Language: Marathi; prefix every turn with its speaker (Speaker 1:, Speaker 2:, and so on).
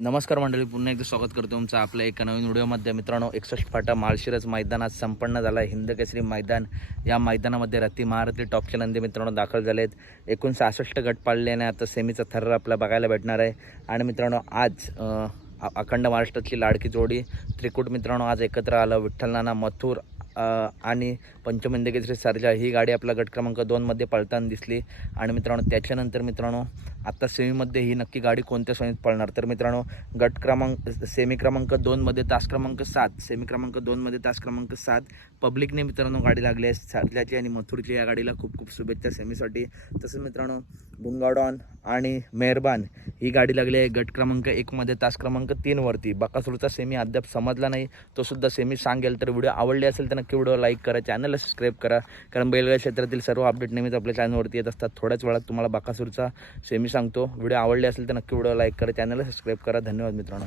Speaker 1: नमस्कार मंडळी पुन्हा एकदा स्वागत करतो तुमचं आपल्या एका नवीन व्हिडिओमध्ये मित्रांनो एकसष्ट फाटा माळशिरस मैदान आज संपन्न झाला आहे. हिंद केसरी मैदान. या मैदानामध्ये रती महारथी टॉपचे नंदी मित्रांनो दाखल झाले आहेत एकूण सहासष्ट गट पाडले आणि आता सेमीचा थर्र आपल्याला बघायला भेटणार आहे. आणि मित्रांनो आज अखंड महाराष्ट्रातली लाडकी जोडी. त्रिकूट मित्रांनो आज एकत्र आलं. विठ्ठल नाना मथुर आणि पंचमंदी केसरी सर्जा ही गाडी आपला गट क्रमांक दोनमध्ये पळताना दिसली. आणि मित्रांनो त्याच्यानंतर मित्रांनो आत्ता सेमीमध्ये ही नक्की गाडी कोणत्या श्रेणीत पळणार? तर मित्रांनो गट क्रमांक सेमी क्रमांक दोनमध्ये तास क्रमांक सात सेमी क्रमांक दोनमध्ये तास क्रमांक सात. पब्लिकने मित्रांनो गाडी लागली आहे सारल्याची आणि मथुरची या गाडीला खूप खूप शुभेच्छा सेमीसाठी. तसंच मित्रांनो बुंगाडॉन आणि मेहरबान ही गाडी लागली आहे गट क्रमांक एकमध्ये तास क्रमांक तीनवरती बकासूरचा सेमी अद्याप समजला नाही. तो सुद्धा सेमी सांगेल. तर व्हिडिओ आवडले असेल तर नक्की व्हिडिओ लाईक करा. चॅनलला सबस्क्राईब करा. कारण बैलगाडी क्षेत्रातील सर्व अपडेट नेहमीच आपल्या चॅनलवरती येत असतात. थोड्याच वेळात तुम्हाला बकासूरचा सेमी सांगतो. व्हिडिओ आवडले असेल तर नक्की व्हिडिओ लाईक करा. चॅनलला सबस्क्राईब करा. धन्यवाद मित्रांनो.